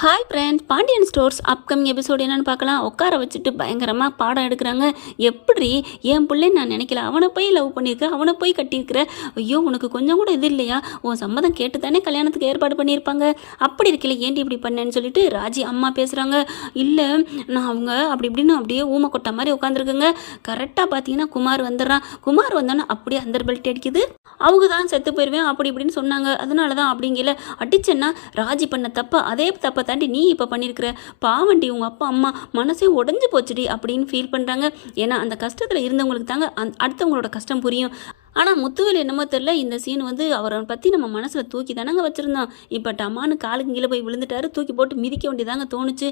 Hi friends, Pandian Stores upcoming episode என்னென்னு பார்க்கலாம். உட்கார வச்சுட்டு பயங்கரமாக பாடம் எடுக்கிறாங்க. எப்படி என் பிள்ளைன்னு நான் நினைக்கல, அவனை போய் லவ் பண்ணியிருக்க, அவனை போய் கட்டியிருக்கிற, ஐயோ உனக்கு கொஞ்சம் கூட இது இல்லையா, உன் சம்மதம் கேட்டு தானே கல்யாணத்துக்கு ஏற்பாடு பண்ணியிருப்பாங்க, அப்படி இருக்கல ஏன்டி இப்படி பண்ணேன்னு சொல்லிட்டு ராஜி அம்மா பேசுகிறாங்க. இல்லை நான் அவங்க அப்படி இப்படின்னு அப்படியே ஊமை கொட்டை மாதிரி உட்காந்துருக்குங்க. கரெக்டாக பார்த்தீங்கன்னா குமார் வந்துடுறான். குமார் வந்தோன்னா அப்படியே அந்த பெல்ட் அடிக்குது. அவங்க தான் செத்து போயிடுவேன் அப்படி இப்படின்னு சொன்னாங்க, அதனால தான் அப்படிங்கல அடிச்சேன்னா ராஜி பண்ண தப்ப அதே தப்பை தாண்டி நீ இப்போ பண்ணியிருக்கிற, பாவண்டி உங்கள் அப்பா அம்மா மனசே உடஞ்சி போச்சுடி அப்படின்னு ஃபீல் பண்ணுறாங்க. ஏன்னா அந்த கஷ்டத்தில் இருந்தவங்களுக்கு தாங்க அடுத்தவங்களோட கஷ்டம் புரியும். ஆனால் முத்துவேல் என்னமோ தெரில, இந்த சீன் வந்து அவரை பற்றி நம்ம மனசில் தூக்கி தானங்க வச்சுருந்தோம். இப்போ டமான்னு காலுக்கு கீழே போய் விழுந்துட்டாரு, தூக்கி போட்டு மிதிக்க வேண்டியதாங்க தோணுச்சு.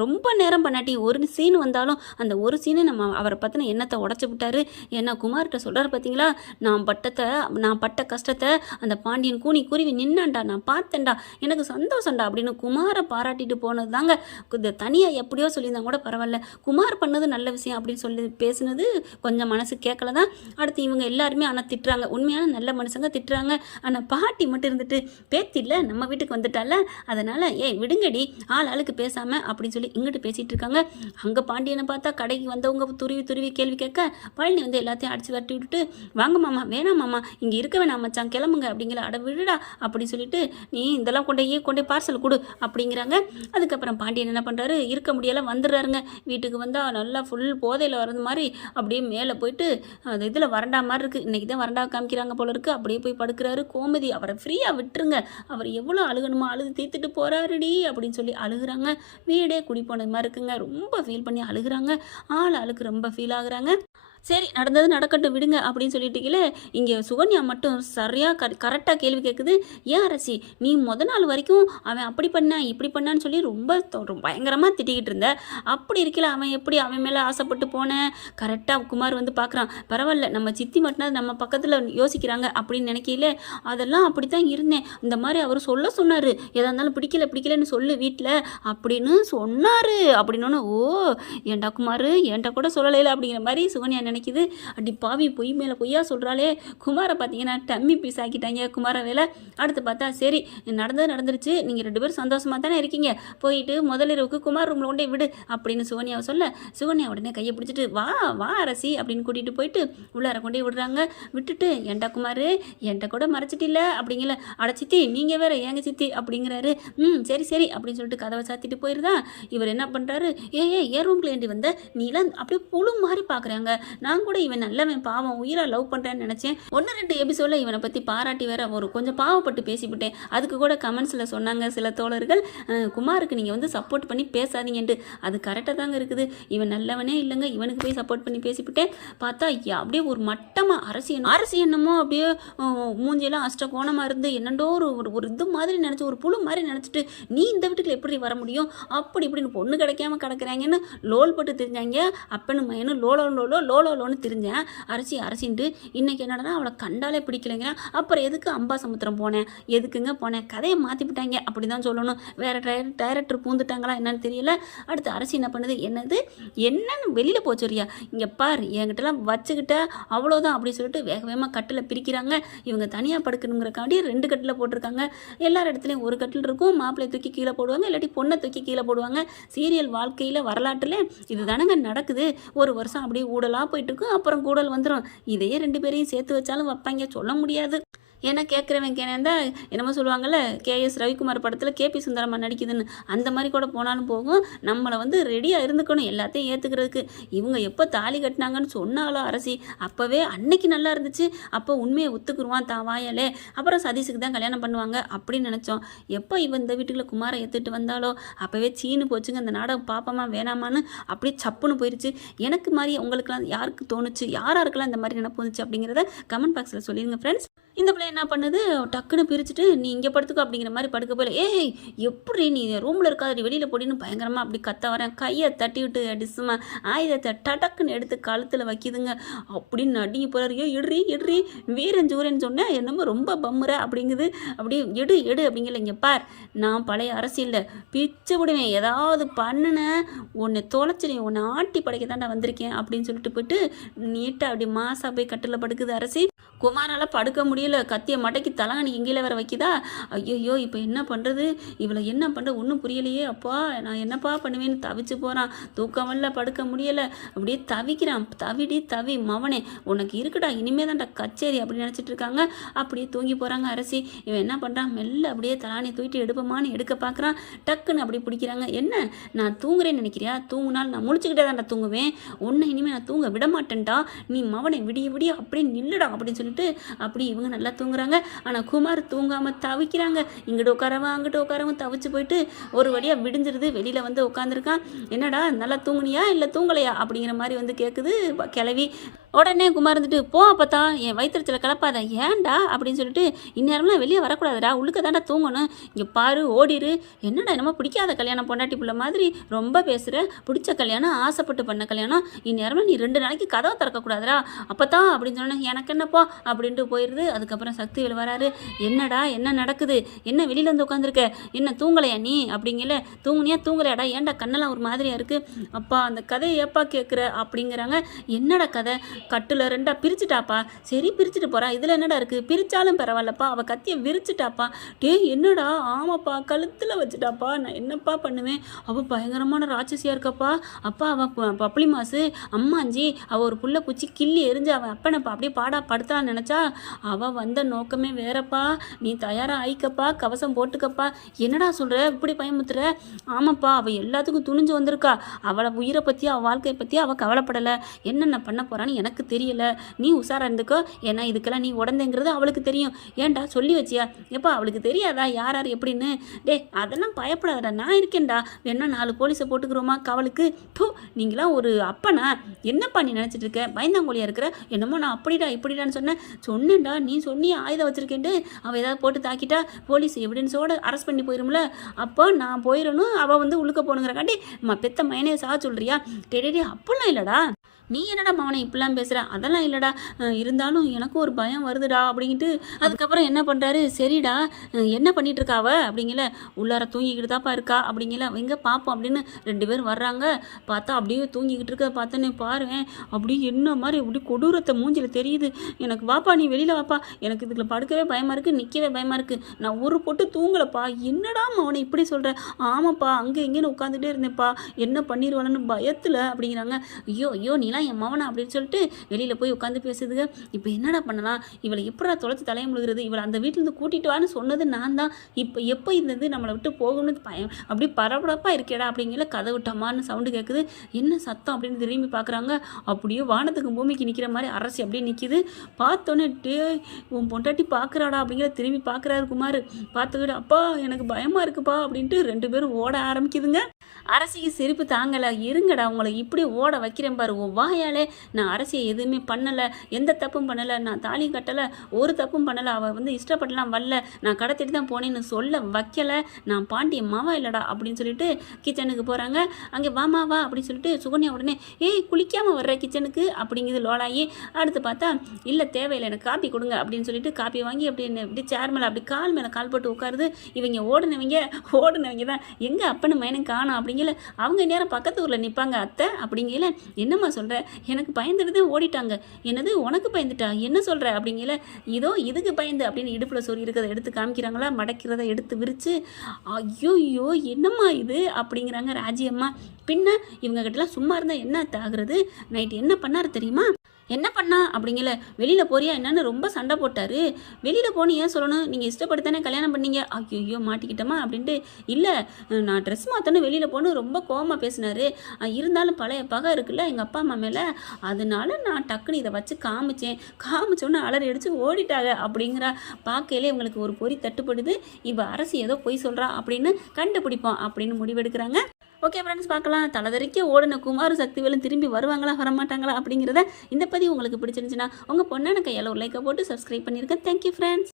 ரொம்ப நேரம் பண்ணாட்டி ஒரு சீன் வந்தாலும் அந்த ஒரு சீனு நம்ம அவரை பற்றின எண்ணத்தை உடச்சி விட்டாரு. ஏன்னா குமார்கிட்ட சொல்கிறார் பார்த்தீங்களா, நான் பட்ட கஷ்டத்தை அந்த பாண்டியன் கூனி குருவி நின்னான்டா, நான் பார்த்தேன்டா, எனக்கு சந்தோஷம்டா அப்படின்னு குமாரை பாராட்டிட்டு போனது தாங்க. இது தனியாக எப்படியோ சொல்லியிருந்தா கூட பரவாயில்ல, குமார் பண்ணது நல்ல விஷயம் அப்படின்னு சொல்லி பேசுனது கொஞ்சம் மனசு கேட்கல தான். அடுத்து இவங்க எல்லாருமே ஆனால் திட்டுறாங்க, உண்மையான நல்ல மனுஷங்க திட்டுறாங்க. ஆனால் பாட்டி மட்டும் இருந்துட்டு பேத்தி இல்லை நம்ம வீட்டுக்கு வந்துட்டால, அதனால் விடுங்கடி ஆளுக்கு பேசாமல் அப்படின்னு சொல்லி இங்கிட்டு பேசிகிட்டு இருக்காங்க. அங்கே பாண்டியனை பார்த்தா கடைக்கு வந்தவங்க துருவி கேள்வி கேட்க பழனி வந்து எல்லாத்தையும் அடித்து வரட்டி விட்டுட்டு, வாங்க மாமா வேணாம் மாமா இங்கே இருக்க வேணாம் மச்சான் கிளம்புங்க அப்படிங்கிற, அட விடுடா அப்படின்னு சொல்லிட்டு, நீ இதெல்லாம் கொண்டே பார்சல் கொடு அப்படிங்கிறாங்க. அதுக்கப்புறம் பாண்டியன் என்ன பண்ணுறாரு, இருக்க முடியலை வந்துடுறாருங்க. வீட்டுக்கு வந்தால் நல்லா ஃபுல் போதையில் வர்றது மாதிரி அப்படியே மேலே போயிட்டு அது இதில் வரண்டா மாதிரி இருக்குது, இன்றைக்கி தான் வரண்டா காமிக்கிறாங்க போல இருக்குது, அப்படியே போய் படுக்கிறாரு. கோமதி அவரை ஃப்ரீயாக விட்டுருங்க, அவர் எவ்வளோ அழுகணுமோ அழுது தீர்த்துட்டு போகிறாருடி அப்படின்னு சொல்லி அழுகுறாங்க. வீடே குடி போனது மாதிரி இருக்குங்க, ரொம்ப ஃபீல் பண்ணி அழுகுறாங்க. ஆளுக்கு ரொம்ப ஃபீல் ஆகுறாங்க. சரி நடந்தது நடக்கட்டும் விடுங்க அப்படின்னு சொல்லிட்டீங்களே, இங்கே சுகன்யா மட்டும் சரியாக கரெக்டாக கேள்வி கேட்குது. ஏன் அரசி நீ நாள் வரைக்கும் அவன் அப்படி பண்ணான் இப்படி பண்ணான்னு சொல்லி ரொம்ப பயங்கரமாக திட்டிக்கிட்டு இருந்த, அப்படி இருக்கல அவன் எப்படி அவன் மேலே ஆசைப்பட்டு போனேன். கரெக்டாக குமார் வந்து பார்க்குறான், பரவாயில்ல நம்ம சித்தி மட்டும் நம்ம பக்கத்தில் யோசிக்கிறாங்க அப்படின்னு நினைக்கல, அதெல்லாம் அப்படி தான் இருந்தேன், இந்த மாதிரி அவர் சொன்னார், எதாக இருந்தாலும் பிடிக்கலன்னு சொல்லு வீட்டில் அப்படின்னு சொன்னார் அப்படின்னு. ஓ ஏன்டா குமார் ஏன்டா கூட சொல்லலை அப்படிங்கிற மாதிரி சுகன்யா நினைக்குது. அடி பாவி பொய் மேலே பொய்யா சொல்கிறாளே, குமாரை பார்த்தீங்கன்னா டம்மி பீஸ் ஆக்கிட்டாங்க குமார வேலை. அடுத்து பார்த்தா சரி நடந்துருச்சு, நீங்கள் 2 பேரும் சந்தோஷமாக தானே இருக்கீங்க, போயிட்டு முதலிரவுக்கு குமார் ரூமில் கொண்டே விடு அப்படின்னு சுகன்யாவை சொல்ல, சுகன்யா உடனே கையை பிடிச்சிட்டு வா அரசி அப்படின்னு கூட்டிகிட்டு போயிட்டு உள்ளார கொண்டே விடுறாங்க. விட்டுட்டு ஏன்டா குமார் என்கிட்ட கூட மறைச்சிட்டில்ல அப்படிங்கல, அட சித்தி நீங்கள் வேற ஏங்க சித்தி அப்படிங்கிறாரு. சரி அப்படின்னு சொல்லிட்டு கதவை சாத்திட்டு போயிருதா. இவர் என்ன பண்ணுறாரு, ஏன் ரூம்ல ஏண்டி வந்த, நீலாம் அப்படியே புழு மாதிரி பார்க்குறாங்க, நான் கூட இவன் நல்லவன் பாவம் உயிராக லவ் பண்ணுறேன்னு நினச்சேன். 1-2 எபிசோடில் இவனை பற்றி பாராட்டி வேற ஒரு கொஞ்சம் பாவப்பட்டு பேசிவிட்டேன். அதுக்கு கூட கமெண்ட்ஸில் சொன்னாங்க சில தோழர்கள், குமாருக்கு நீங்கள் வந்து சப்போர்ட் பண்ணி பேசாதீங்கன்ட்டு. அது கரெக்டாக தாங்க இருக்குது, இவன் நல்லவனே இல்லைங்க, இவனுக்கு போய் சப்போர்ட் பண்ணி பேசிவிட்டேன். பார்த்தா அப்படியே ஒரு மட்டமாக அரசி என்னமோ அப்படியே மூஞ்சியெல்லாம் அஷ்டகோணமாக இருந்து என்னண்டோ ஒரு இது மாதிரி நினச்சி, ஒரு புழு மாதிரி நினச்சிட்டு, நீ இந்த வீட்டுக்குள்ள எப்படி வர முடியும் அப்படி இப்படின்னு பொண்ணு கிடைக்காம கிடக்குறாங்கன்னு லோல் பட்டு தெரிஞ்சாங்க. அப்பன்னு மையனு லோலோன்னு தெரிஞ்சேன். அரசின்ட்டு இன்னைக்கு என்னடனா அவளை கண்டாலே பிடிக்கலைங்க. அப்புறம் எதுக்கு அம்பாசமுத்திரம் போனேன், எதுக்குங்க போனேன், கதையை மாற்றி விட்டாங்க அப்படி தான் சொல்லணும். வேறு டைரக்டர் பூந்துட்டாங்களா என்னன்னு தெரியல. அடுத்து அரசி என்ன பண்ணுது, என்னன்னு வெளியில் போச்சுரியா, இங்கே பார் என்கிட்டலாம் வச்சுக்கிட்ட அவ்வளோதான் அப்படின்னு சொல்லிட்டு வேகமாக கட்டில் பிரிக்கிறாங்க. இவங்க தனியாக படுக்கணுங்கிறக்காண்டி 2 கட்டில் போட்டிருக்காங்க. எல்லார் இடத்துலையும் ஒரு கட்டில் இருக்கும், மாப்பிள்ளை தூக்கி கீழே போடுவாங்க, இல்லாட்டி பொண்ணை தூக்கி கீழே போடுவாங்க. சீரியல் வாழ்க்கையில் வரலாற்றில் இது தானங்க நடக்குது. ஒரு வருஷம் அப்படியே ஊடலாக போயிட்டு இருக்கும், அப்புறம் கூடல் வந்துடும். இதையே 2 பேரையும் சேர்த்து வச்சாலும் வைப்பாங்க, சொல்ல முடியாது. ஏன்னா கேட்குறவன் கேனேந்தா என்னமோ சொல்லுவாங்கள்ல, KS ரவிக்குமார் படத்தில் KP சுந்தரம்மா நடிக்குதுன்னு, அந்த மாதிரி கூட போனாலும் போகும். நம்மளை வந்து ரெடியாக இருந்துக்கணும் எல்லாத்தையும் ஏற்றுக்கிறதுக்கு. இவங்க எப்போ தாலி கட்டினாங்கன்னு சொன்னாலோ அரசி, அப்போவே அன்னைக்கு நல்லா இருந்துச்சு, அப்போ உண்மையை ஒத்துக்குருவான் தான் வாயாலே, அப்புறம் சதீஷுக்கு தான் கல்யாணம் பண்ணுவாங்க அப்படின்னு நினச்சோம். எப்போ இவன் இந்த வீட்டுக்குள்ள குமாரை ஏற்றுட்டு வந்தாலோ அப்போவே சீனு போச்சுங்க, அந்த நாடகம் பார்ப்போமா வேணாமான்னு அப்படியே சப்புன்னு போயிடுச்சு. எனக்கு மாதிரி உங்களுக்குலாம் யாருக்கு தோணுச்சு, யாராருக்கெல்லாம் இந்த மாதிரி நினைப்பு வந்துச்சு அப்படிங்கிறத கமெண்ட் பாக்ஸில் சொல்லிடுங்க ஃப்ரெண்ட்ஸ். இந்த பிள்ளை என்ன பண்ணுது, டக்குன்னு பிரிச்சுட்டு நீ இங்கே படுத்துக்கோ அப்படிங்கிற மாதிரி படுக்க போயில, எப்படி நீ ரூமில் இருக்காது வெளியில் போடின்னு பயங்கரமாக அப்படி கத்த வரேன். கையை தட்டி விட்டு அடிசுமா ஆயுதத்தை டடக்குன்னு எடுத்து கழுத்தில் வைக்கிதுங்க. அப்படின்னு நடுங்கி போகிறாரு. இடுறி வீரஞ்சூரன்னு சொன்னேன், என்னமோ ரொம்ப பம்முற அப்படிங்குது. அப்படியே எடு அப்படிங்கல, இங்கே பார் நான் பழைய அரசியலில் பிச்சு விடுவேன், ஏதாவது பண்ணுனேன் உன்னை தொலைச்சிடுவேன், உன்னை ஆட்டி படைக்க தாண்டா வந்திருக்கேன் அப்படின்னு சொல்லிட்டு போயிட்டு நீட்டாக அப்படி மாசா போய் கட்டில் படுக்குது அரசி. குமாரால் படுக்க முடியல, கத்தியை மடக்கி தலகாணி கீழே வேற வைக்குதா. ஐயோ இப்போ என்ன பண்ணுறது, இவளை என்ன பண்ணுறது ஒன்றும் புரியலையே. அப்பா நான் என்னப்பா பண்ணுவேன்னு தவிச்சு போகிறான். தூக்கம் வரல, படுக்க முடியலை, அப்படியே தவிக்கிறான். தவி மவனே உனக்கு இருக்குடா, இனிமே தான்டா கச்சேரி அப்படின்னு நினச்சிட்டு இருக்காங்க. அப்படியே தூங்கி போகிறாங்க அரசி. இவன் என்ன பண்ணுறான், மெல்ல அப்படியே தலானி தூக்கிட்டு எடுப்பமான்னு எடுக்க பார்க்குறான். டக்குன்னு அப்படி பிடிக்கிறாங்க. என்ன நான் தூங்குறேன்னு நினைக்கிறியா, தூங்குனால் நான் முழிச்சுக்கிட்டே தான்டா தூங்குவேன், உன்னை இனிமேல் நான் தூங்க விட மாட்டேன்டா, நீ மவனை விடிய அப்படியே நில்லுடா அப்படின்னு சொல்லிட்டு அப்படி இவங்க நல்லா தூங்குறாங்க. ஆனால் குமார் தூங்காமல் தவிக்கிறாங்க. இங்கிட்ட உட்காரவன் அங்கிட்ட உட்காரவன் தவிச்சு போயிட்டு ஒரு வழியாக விடிஞ்சிருது. வெளியில் வந்து உட்காந்துருக்கான். என்னடா நல்லா தூங்குனியா இல்லை தூங்கலையா அப்படிங்கிற மாதிரி வந்து கேட்குது கிளவி. உடனே குமார் இருந்துட்டு போ அப்பத்தா, என் வயிற்றுச்சலை கிளப்பாத, ஏன்டா அப்படின்னு சொல்லிட்டு இந்நேரம்லாம் வெளியே வரக்கூடாதுடா, உள்ளுக்க தாண்டா தூங்கணும், இங்கே பாரு ஓடிரு. என்னடா என்னமோ பிடிக்காத கல்யாணம் பொண்டாட்டி பிள்ளை மாதிரி ரொம்ப பேசுகிற, பிடிச்ச கல்யாணம் ஆசைப்பட்டு பண்ண கல்யாணம், இந்நேரமாக நீ 2 நாளைக்கு கதவை திறக்கக்கூடாதுடா அப்பத்தா அப்படின்னு சொன்னேன். எனக்கு என்னப்பா அப்படின்ட்டு போயிடுது. அதுக்கப்புறம் சக்திவேல் வராரு. என்னடா என்ன நடக்குது, என்ன வெளியில் வந்து உட்காந்துருக்க, என்ன தூங்கலையா நீ அப்படிங்கல. தூங்குனியா தூங்கலையாடா, ஏன்டா கண்ணெல்லாம் ஒரு மாதிரியாக இருக்குது. அப்பா அந்த கதையை ஏப்பா கேட்குற அப்படிங்கிறாங்க. என்னடா கதை, கட்டில் 2 பிரிச்சுட்டாப்பா. சரி பிரிச்சுட்டு போறா, இதில் என்னடா இருக்குது, பிரித்தாலும் பரவாயில்லப்பா, அவள் கத்தியை விரிச்சிட்டாப்பா. என்னடா, ஆமாப்பா கழுத்தில் வச்சுட்டாப்பா, நான் என்னப்பா பண்ணுவேன், அவள் பயங்கரமான ராட்சசியாக இருக்காப்பா. அப்பா அவள் பப்ளி மாசு அம்மாஞ்சி, அவள் ஒரு புள்ள பூச்சி கிள்ளி எரிஞ்சு அவன் அப்பனப்பா அப்படியே பாடா படுத்தான்னு நினச்சா, அவள் வந்த நோக்கமே வேறப்பா. நீ தயாராக ஆயிக்கப்பா, கவசம் போட்டுக்கப்பா. என்னடா சொல்கிற, இப்படி பயமுத்துற. ஆமாப்பா அவள் எல்லாத்துக்கும் துணிஞ்சு வந்திருக்கா, அவளை உயிரை பற்றி அவள் வாழ்க்கையை பற்றி அவள் கவலைப்படலை, என்னென்ன பண்ண போகிறான்னு எனக்கு தெரியல, நீ உஷாராக இருந்துக்கோ, ஏன்னா இதுக்கெல்லாம் நீ உடந்தேங்கிறது அவளுக்கு தெரியும். ஏன்டா சொல்லி வச்சியா, எப்பா அவளுக்கு தெரியாதா யார் யார் எப்படின்னு. அதெல்லாம் பயப்படாதடா, நான் இருக்கேன்டா, வேணா 4 போலீஸை போட்டுக்கிறோமா காவலுக்கு. நீங்களாம் ஒரு அப்பனா, என்னப்பா நீ நினச்சிட்டு இருக்க, பயந்தாங்கோலியாக இருக்கிற. என்னமோ நான் அப்படிடா இப்படிடான்னு சொன்னேன்டா, நீ சொன்னியா ஆயுதம் வச்சிருக்கேன்ட்டு, அவள் ஏதாவது போட்டு தாக்கிட்டா போலீஸ் எவிடன்ஸோடு அரெஸ்ட் பண்ணி போயிரும்ல, அப்போ நான் போயிடணும், அவள் வந்து உள்ளுக்க போகணுங்கிறக்காண்டி பெத்த மைனே சாக சொல்கிறியா. டெடே அப்படிலாம் இல்லைடா, நீ என்னடா மவனை இப்படிலாம் பேசுகிற, அதெல்லாம் இல்லைடா, இருந்தாலும் எனக்கும் ஒரு பயம் வருதுடா அப்படிங்கிட்டு. அதுக்கப்புறம் என்ன பண்ணுறாரு, சரிடா என்ன பண்ணிட்டு இருக்காவ அப்படிங்கல, உள்ளார தூங்கிக்கிட்டு தாப்பா இருக்கா அப்படிங்கல, எங்கே பார்ப்போம் அப்படின்னு 2 பேரும் வர்றாங்க. பார்த்தா அப்படியே தூங்கிக்கிட்டு இருக்க பார்த்தோன்னே பாருவேன், அப்படியே என்ன மாதிரி அப்படி கொடூரத்தை மூஞ்சில் தெரியுது. எனக்கு வாப்பா நீ வெளியில் வாப்பா, எனக்கு இதுக்குள்ள படுக்கவே பயமாக இருக்குது, நிற்கவே பயமாக இருக்குது, நான் ஒரு போட்டு தூங்கலப்பா. என்னடா மவனை இப்படி சொல்கிறேன். ஆமாப்பா அங்கே எங்கேன்னு உட்காந்துட்டே இருந்தேன்ப்பா, என்ன பண்ணிடுவானு பயத்தில் அப்படிங்கிறாங்க. ஐயோ நீலாம் என் மவனா அப்படின்னு சொல்லிட்டு வெளியில் போய் உட்காந்து பேசுதுங்க. இப்போ என்னடா பண்ணலாம், இவளை எப்படா தொலைச்சி தலைய முழுகிறது, இவளை அந்த வீட்டிலேருந்து கூட்டிகிட்டு வான்னு சொன்னது நான் தான், இப்போ எப்போ இருந்தது நம்மளை விட்டு போகணும்னு பயம் அப்படி பரபரப்பாக இருக்கேடா அப்படிங்கிற கதை விட்டமான்னு சவுண்டு கேட்குது. என்ன சத்தம் அப்படின்னு திரும்பி பார்க்குறாங்க. அப்படியே வானத்துக்கு பூமிக்கு நிற்கிற மாதிரி அரசி அப்படியே நிற்கிது. பார்த்தோன்னே உன் பொண்டாட்டி பார்க்குறாடா அப்படிங்கிற திரும்பி பார்க்குறாரு குமார். பார்த்துக்கிட்டு அப்பா எனக்கு பயமாக இருக்குப்பா அப்படின்ட்டு 2 பேரும் ஓட ஆரம்பிக்குதுங்க. அரசிக்கு சிரிப்பு தாங்கலை. இருங்கடா உங்களை இப்படி ஓட வைக்கிறேன் பாரு, வாயாலே நான் அரசியை எதுவுமே பண்ணலை, எந்த தப்பும் பண்ணலை, நான் தாலி கட்டலை, ஒரு தப்பும் பண்ணலை, அவள் வந்து இஷ்டப்படலாம் வரல, நான் கடத்திட்டு தான் போனேன்னு சொல்ல வைக்கலை, நான் பாண்டிய மாவா இல்லைடா அப்படின்னு சொல்லிட்டு கிச்சனுக்கு போகிறாங்க. அங்கே வாமா வா அப்படின்னு சொல்லிட்டு சுகன்யா உடனே குளிக்காமல் வர்ற கிச்சனுக்கு அப்படிங்குது லோலாயி. அடுத்து பார்த்தா இல்லை தேவையில்லை எனக்கு காப்பி கொடுங்க அப்படின்னு சொல்லிட்டு காப்பி வாங்கி அப்படி சேர் மேலே அப்படி கால் மேலே கால் போட்டு உட்காருது. இவங்க ஓடுனவங்க தான் எங்கே அப்பன்னு மையனும் காணும் அப்படிங்கல. அவங்க நேரம் பக்கத்து ஊரில் நிற்பாங்க. அத்தை அப்படிங்கல, என்னம்மா சொல்கிற, எனக்கு பயந்துட்டு ஓடிட்டாங்க. என்னது உனக்கு பயந்துட்டா, என்ன சொல்கிற அப்படிங்கல, இதோ இதுக்கு பயந்து அப்படின்னு இடுப்பில் சொல்லி இருக்கிறத எடுத்து காமிக்கிறாங்களா, மடக்கிறத எடுத்து விரித்து. ஐயோ என்னம்மா இது அப்படிங்கிறாங்க ராஜியம்மா. பின்ன இவங்க கிட்டலாம் சும்மா இருந்தால் என்ன ஆகுறது, நைட்டு என்ன பண்ணார் தெரியுமா, என்ன பண்ணா அப்படிங்கல, வெளியில் போறியா என்னன்னு ரொம்ப சண்டை போட்டார். வெளியில் போன்னு ஏன் சொல்லணும், நீங்கள் இஷ்டப்பட்டுத்தானே கல்யாணம் பண்ணீங்க. ஐயோ மாட்டிக்கிட்டோமா அப்படின்ட்டு. இல்லை நான் ட்ரெஸ் மாற்றணும் வெளியில் போகணும் ரொம்ப கோவமாக பேசினார். இருந்தாலும் பழைய பகை இருக்குல்ல எங்கள் அப்பா அம்மா மேலே, அதனால நான் டக்குன்னு இதை வச்சு காமிச்சோன்னு அலறி அடித்து ஓடிட்டாங்க அப்படிங்கிறா. பார்க்கையிலே இவங்களுக்கு ஒரு பொறி தட்டுப்படுது. இப்போ அரசு ஏதோ பொய் சொல்கிறா அப்படின்னு கண்டுபிடிப்போம் அப்படின்னு முடிவெடுக்கிறாங்க. ஓகே ஃப்ரெண்ட்ஸ், பார்க்கலாம். தலைதறிக்க ஓடின குமார் சக்திவேலும் திரும்பி வருவாங்களா வரமாட்டாங்களா அப்படிங்கிறத இந்த பதிவு உங்களுக்கு பிடிச்சிருந்துச்சுன்னா உங்கள் பொண்ணான கையால் ஒரு லைக்கை போட்டு சப்ஸ்கிரைப் பண்ணியிருக்கேன். Thank you friends.